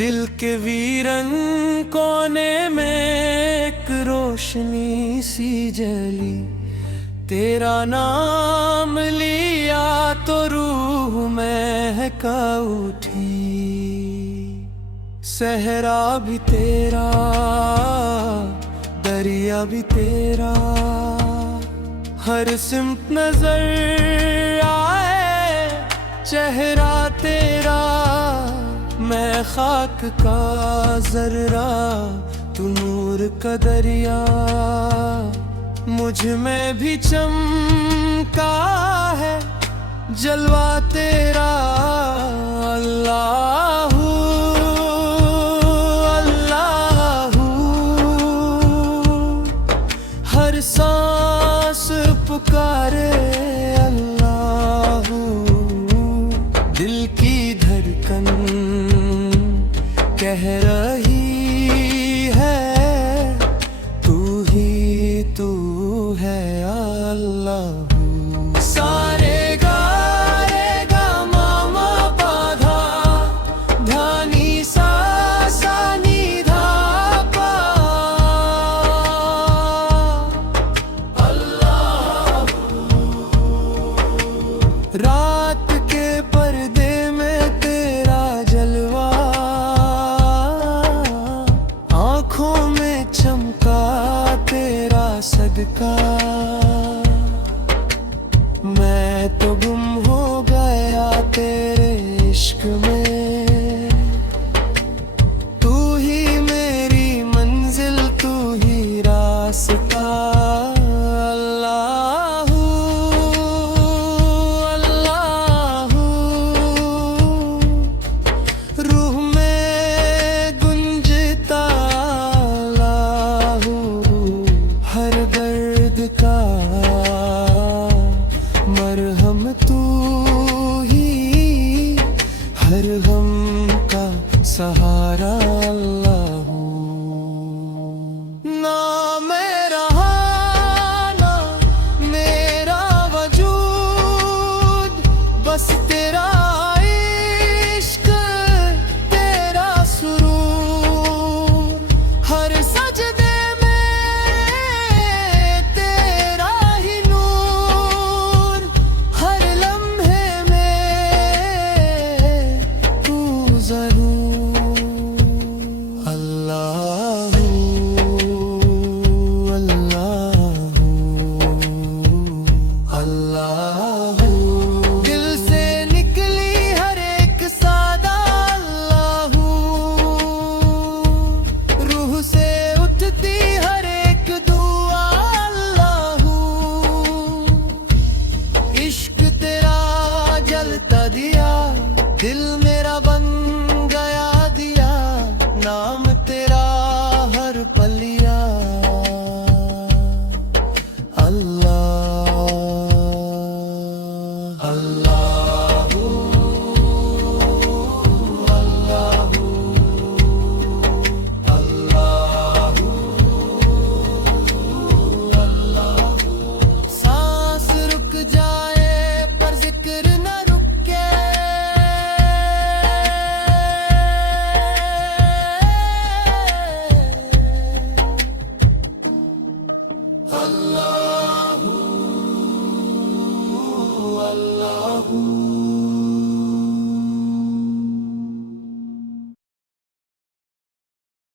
दिल के वीरन कोने में एक रोशनी सी जली, तेरा नाम लिया तो रूह महका उठी। सहरा भी तेरा, दरिया भी तेरा, हर सिमत नजर आए चेहरा तेरा। मैं खाक का जर्रा, तू नूर का दरिया, मुझ में भी चमका है जलवा तेरा। अल्लाहू अल्लाहू, हर सांस पुकारे अल्लाहू। दिल की धड़कन कह रही है, तू ही तू है अल्लाहू। सारे गा रे गा मामा पाधा, धानी सा सा नी धा पा। अल्लाहू। रात के पर्दे में तेरा जलवा, आँखों में चमका तेरा सदका। मैं तो गुम हो गया तेरे इश्क में, तू ही मेरी मंजिल, तू ही रास्ता। अल्लाहू अल्लाहू, रूह में गुंजता अल्लाहू। हर दर्द का मरहम तू ही, हर गम का सहारा अल्लाहू। ना मैं रहा ना मेरा वजूद, बस तेरा इश्क तेरा सुरूर। हर सजदे में तेरा ही नूर, हर लम्हे में तू ज़रूर। अल्लाहू अल्लाहू अल्लाहू। दिल से निकली हर एक सादा अल्लाहू, रूह से उठती हर एक दुआ अल्लाहू। इश्क तेरा जलता दिया दिल में